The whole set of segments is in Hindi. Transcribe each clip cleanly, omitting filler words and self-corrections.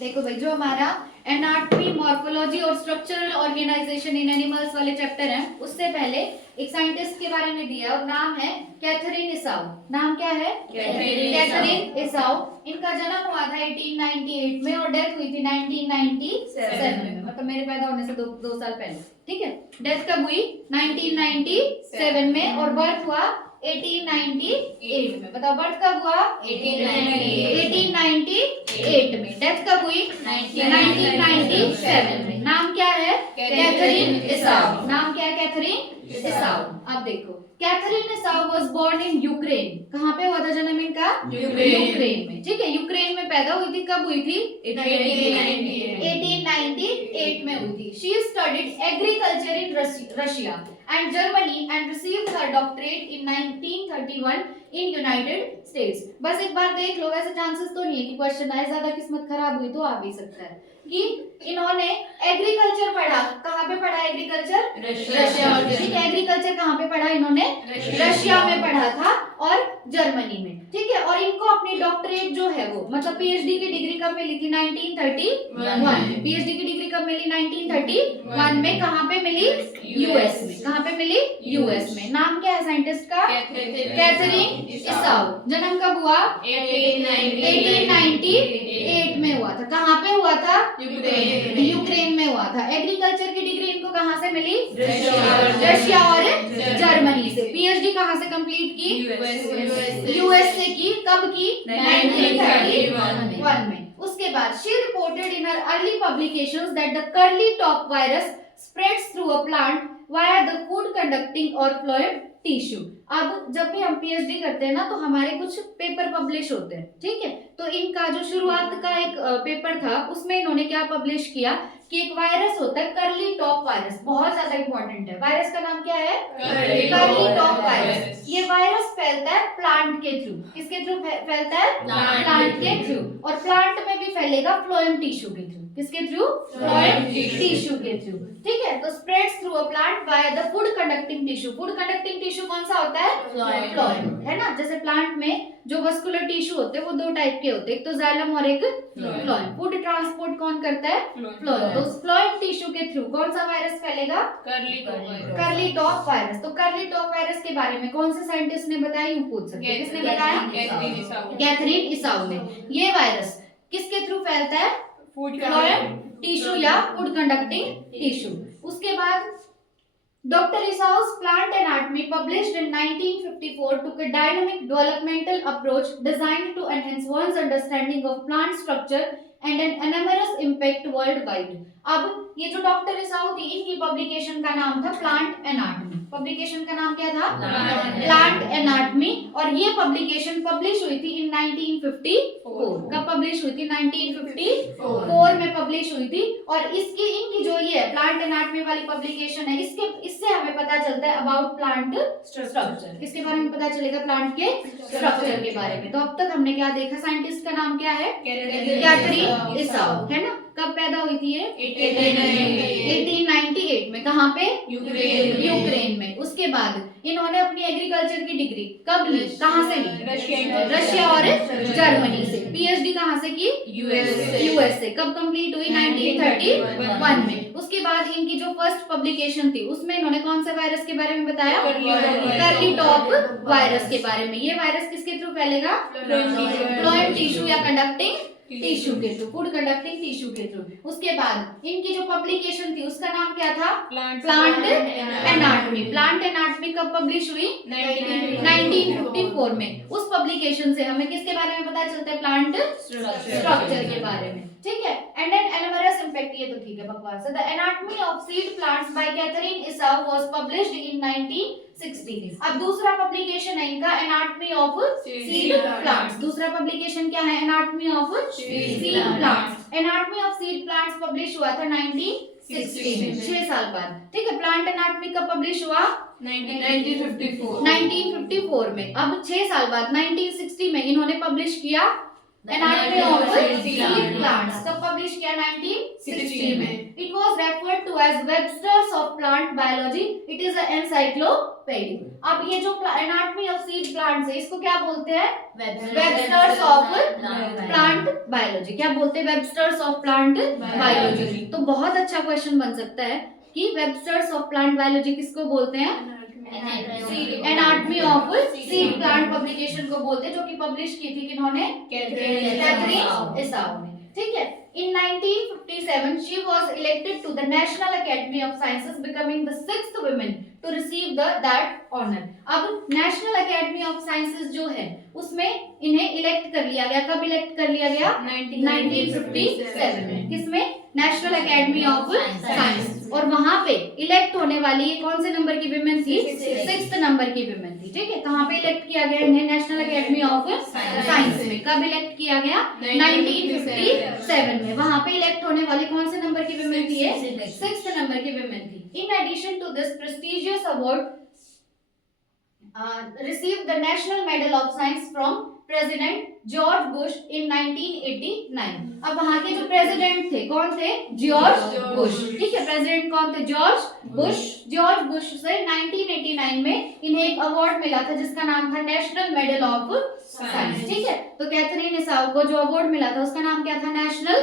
देखो भाई, जो हमारा एनाटॉमी, मॉर्फोलॉजी और स्ट्रक्चरल ऑर्गेनाइजेशन इन एनिमल्स वाले चैप्टर हैं, उससे पहले एक साइंटिस्ट के बारे में दिया और नाम है कैथरीन इसाउ। नाम क्या है? कैथरीन इसाउ। इनका जन्म हुआ था 1898 में और डेथ हुई थी 1997 में, मतलब मेरे पैदा होने से दो साल पहले। ठीक है, डेथ कब हुई? 1997 में और बर्थ हुआ 1898 में। बताओ बर्थ कब हुआ? 1898 में। डेथ कब हुई? 1997 में। नाम क्या है? Katherine Esau. नाम क्या है? Katherine Esau. अब देखो, Katherine Esau was born in Ukraine. कहाँ पे हुआ था जन्म इनका? यूक्रेन में। ठीक है, यूक्रेन में पैदा हुई थी। कब हुई थी? 1898 में हुई थी। She studied agriculture in Russia and Germany and received her doctorate in 1931 in United States। बस एक बार देख लो, वैसे चांसेस तो नहीं है कि क्वेश्चन आए, ज्यादा किस्मत खराब हुई तो आ भी सकता है कि इन्होंने एग्रीकल्चर पढ़ा। कहाँ पे पढ़ा एग्रीकल्चर? रशिया। ठीक है, एग्रीकल्चर कहाँ पे पढ़ा इन्होंने? रशिया में पढ़ा था और जर्मनी में। ठीक है, और इनको अपनी डॉक्टरेट जो है वो, मतलब पीएचडी की डिग्री कब मिली थी? 1931। पीएचडी की डिग्री कब मिली? 1931 में। कहाँ पे मिली? यूएस में। कहाँ पे मिली? यूएस में। नाम क्या है साइंटिस्ट का? कैथरीन इसाउ। जन्म कब हुआ? 1898 में हुआ था। कहाँ पे हुआ था? यूक्रेन में हुआ था। एग्रीकल्चर की डिग्री इनको कहाँ से मिली? रशिया और जर्मनी से। पीएचडी कहाँ से कंप्लीट की? यूएस से की। कब की? 1931 में। उसके बाद she reported in her early publications that the curly top virus spreads through a plant via the food conducting or phloem tissue। अब जब भी हम पीएचडी करते हैं ना, तो हमारे कुछ पेपर पब्लिश होते हैं। ठीक है, तो इनका जो शुरुआत का एक पेपर था, उसमें इन्होंने क्या पब्लिश किया कि एक वायरस होता है कर्ली टॉप वायरस, बहुत ज्यादा इंपॉर्टेंट है। वायरस का नाम क्या है? Curly top virus. ये वायरस फैलता है प्लांट के थ्रू। किसके थ्रू फैलता है? प्लांट के थ्रू। और प्लांट में भी फैलेगा फ्लोएम टिश्यू के थ्रू। किसके थ्रू? फ्लोएम टिश्यू के थ्रू। ठीक है, तो spreads through a plant by the food conducting tissue. Food conducting tissue कौन सा होता है? फ्लोएम, है ना। जैसे प्लांट में जो मस्कुलर टिश्यू होते हैं वो दो टाइप के होते हैं, एक तो जाइलम और एक फ्लोएम। फूड ट्रांसपोर्ट कौन करता है? फ्लोएम। तो फ्लोएम टिश्यू के थ्रू कौन सा वायरस फैलेगा? Curly top virus. तो कर्ली टॉप वायरस के बारे में कौन से साइंटिस्ट ने बताया? यूं पूछ सकते हैं। किसने बताया? कैथरीन इसाउ ने। ये वायरस किसके थ्रू फैलता है? फ्लोएम टिश्यू या फूड कंडक्टिंग टिश्यू। उसके बाद Dr. Isau's Plant Anatomy, published in 1954, took a dynamic developmental approach designed to enhance one's understanding of plant structure and an enormous impact worldwide। अब ये जो डॉक्टर इसाउ थी, इनकी पब्लिकेशन का नाम था प्लांट एनाटॉमी। पब्लिकेशन का नाम क्या था? Plant anatomy. और ये पब्लिकेशन पब्लिश हुई थी इन 1954। कब पब्लिश हुई थी? 1954 में पब्लिश हुई थी। और इसकी इनकी जो ये प्लांट एनाटॉमी वाली पब्लिकेशन है, इससे हमें पता चलता है अबाउट प्लांट स्ट्रक्चर। किसके बारे में पता चलेगा? प्लांट के स्ट्रक्चर के बारे में। तो अब तक हमने क्या देखा? साइंटिस्ट का नाम क्या है? कैथरीन इसाउ, है ना। कब पैदा हुई थी ये? 1898 में। कहाँ पे? यूक्रेन में। उसके बाद इन्होंने अपनी एग्रीकल्चर की डिग्री कब ली? कहाँ से ली? रशिया और जर्मनी से। पीएचडी कहाँ से की? यूएस से। कब कंप्लीट हुई? 1931 में। उसके बाद इनकी जो फर्स्ट पब्लिकेशन थी, उसमें इन्होंने कौन से वायरस के बारे में बताया? कर्ली टॉप वायरस के बारे में। ये वायरस किसके थ्रू फैलेगा? फ्लोएम टिश्यू या कंडक्टिंग टिश्यू के थ्रू, फूड कंडक्टिंग टिश्यू के थ्रू। उसके बाद इनकी जो पब्लिकेशन थी, उसका नाम क्या था? Plant anatomy. प्लांट एनाटॉमी कब पब्लिश हुई? 1954 में। उस पब्लिकेशन से हमें किसके बारे में पता चलता है? प्लांट स्ट्रक्चर के बारे में। ठीक है, एंड एन एनमरस इम्पैक्ट, ये तो ठीक है, बकवास है। The anatomy of seed plants by Katherine Esau was published in 1960। अब दूसरा पब्लिकेशन है इनका एनाटॉमी ऑफ सीड प्लांट्स। दूसरा पब्लिकेशन क्या है? Anatomy of seed plants. Anatomy of seed plants publish हुआ था 1960 में, 6 साल बाद। ठीक है, प्लांट एनाटॉमी कब पब्लिश हुआ? 1954 में। अब 6 साल बाद 1960 में इन्होंने पब्लिश किया एनाटॉमी ऑफ सीड प्लांट्स कब पब्लिश किया? 1960 में. It was referred to as Webster's of plant biology. It is a encyclopedia. अब ये जो एनाटॉमी ऑफ सीड प्लांट्स है इसको क्या बोलते हैं? Webster's of plant biology. क्या बोलते हैं? Webster's of plant biology. तो बहुत अच्छा क्वेश्चन बन सकता है कि वेबस्टर्स ऑफ प्लांट बायोलॉजी किसको बोलते हैं? Anatomy of seed plant publication को बोलते हैं, जो कि पब्लिश की थी किन्होंने? कैथरीन इसाउ ने. ठीक है. In 1957 she was elected to the National Academy of Sciences, becoming the 6th woman to receive that honor. अब नेशनल एकेडमी ऑफ साइंसेस जो है उसमें इन्हें इलेक्ट कर लिया गया. कब इलेक्ट कर लिया गया? 1957 में. किसमें? National Academy of science. और वहां पे इलेक्ट होने वाली ये कौन से नंबर की विमेन थी? 6th नंबर की विमेन थी. ठीक है. कहाँ पे इलेक्ट किया गया इन्हें? नेशनल एकेडमी ऑफ साइंस में. कब इलेक्ट किया गया? 1957 में. वहां पे इलेक्ट होने वाली कौन से नंबर की विमेन थी? 6th नंबर की विमेन थी. In addition to this prestigious award received the National Medal of Science from President George Bush in 1989. अब वहाँ के जो प्रेसिडेंट थे कौन थे? George Bush. ठीक है. प्रेसिडेंट कौन थे? George Bush. जॉर्ज बुश से 1989 में इन्हें एक अवार्ड मिला था जिसका नाम था नेशनल मेडल ऑफ साइंस. ठीक है. तो कैथरीन इसाउ को जो अवार्ड मिला था उसका नाम क्या था? National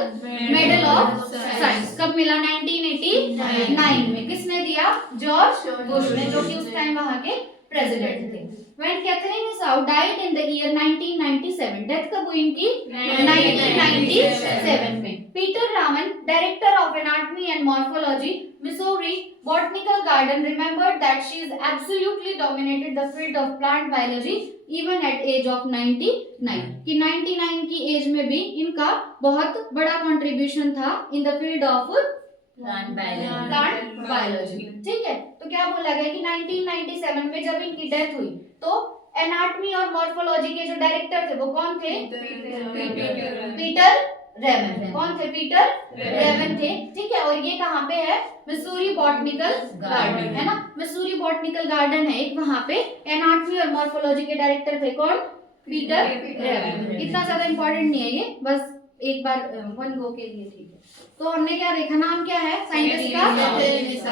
medal of science. कब मिला? 1989 में. किसने दिया? जॉर्ज बुश ने, जो कि उस टाइम वहाँ के प्रेसिडेंट थे. When Catherine Isau died in the year 1997, death कब हुई इनकी? 1997 में. Peter Raman, director of anatomy and morphology, Missouri botanical garden, remembered that she is absolutely dominated the field of plant biology even at age of 99. कि 99 की एज में भी इनका बहुत बड़ा कंट्रीब्यूशन था in the field of plant biology. ठीक है. तो क्या बोला गया कि 1997 में जब इनकी डेथ हुई तो एनाटॉमी और मॉर्फोलॉजी के जो डायरेक्टर थे वो कौन थे? Peter Raven. कौन थे? पीटर रेवन थे. ठीक है. और ये कहाँ पे है? मिसूरी बॉटनिकल गार्डन है ना. मिसूरी बॉटनिकल गार्डन है एक. वहाँ पे एनाटॉमी और मॉर्फोलॉजी के डायरेक्टर थे कौन? Peter Raven. इतना ज्यादा इंपॉर्टेंट नहीं है ये, बस एक बार वन गो के लिए. ठीक है. तो हमने क्या देखा? नाम क्या है साइंटिस्ट का?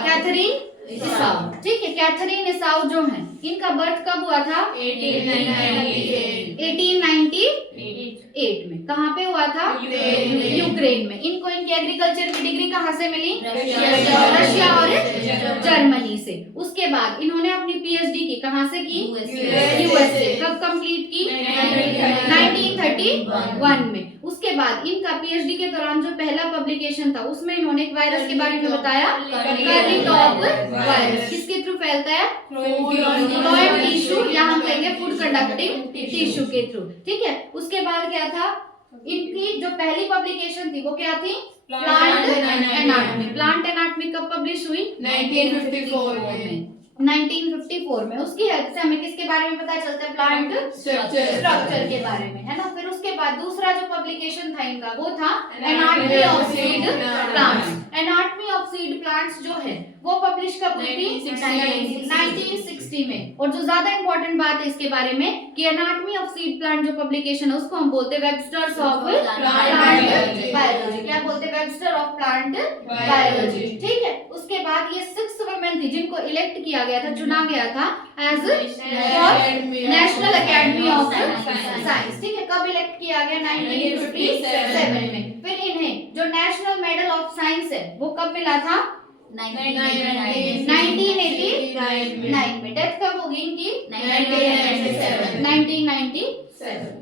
कैथरीन इसाउ. ठीक है. कैथरीन इसाउ जो है इनका बर्थ कब हुआ था? 1898 में. कहाँ पे हुआ था? यूक्रेन में. इनको इनकी एग्रीकल्चर की डिग्री कहाँ से मिली? रशिया और जर्मनी से. उसके बाद इन्होंने अपनी पीएचडी की कहाँ से की? यूएसए. कब कंप्लीट की? 1931 में. उसके बाद इनका पीएचडी के दौरान जो पहला पब्लिकेशन था उसमें इन्होंने एक वायरस के बारे में बताया, कर्ली टॉप वायरस. किसके थ्रू फैलता है? फ्लोएम टिश्यू या हम कहेंगे फूड कंडक्टिंग टिश्यू के थ्रू. ठीक है. उसके बाद क्या था? इनकी जो पहली पब्लिकेशन थी वो क्या थी? Plant anatomy. प्लांट एनाटॉमी कब पब्लिश हुई? 1954 में. उसकी हेल्प से हमें किसके बारे में पता चलता है? प्लांट स्ट्रक्चर के बारे में, है ना. फिर उसके बाद दूसरा जो पब्लिकेशन था इनका वो था anatomy of seed plants. Anatomy of seed plants जो है वो पब्लिश कब हुई थी? 1960 में. और जो ज्यादा इंपॉर्टेंट बात है इसके बारे में कि एनाटॉमी ऑफ सीड प्लांट जो पब्लिकेशन है उसको हम बोलते हैं वेबस्टर्स ऑफ प्लांट बायोलॉजी. क्या बोलते हैं? Webster of plant biology. ठीक है. उसके बाद ये 6 वुमेन थी जिनको इलेक्ट किया गया था, चुना गया था as National Academy of Science. ठीक है. कब इलेक्ट किया गया? 1957 में. फिर इन्हें जो नेशनल मेडल ऑफ साइंस है वो कब मिला था? 1989 में. डेथ कब होगी इनकी? 1997.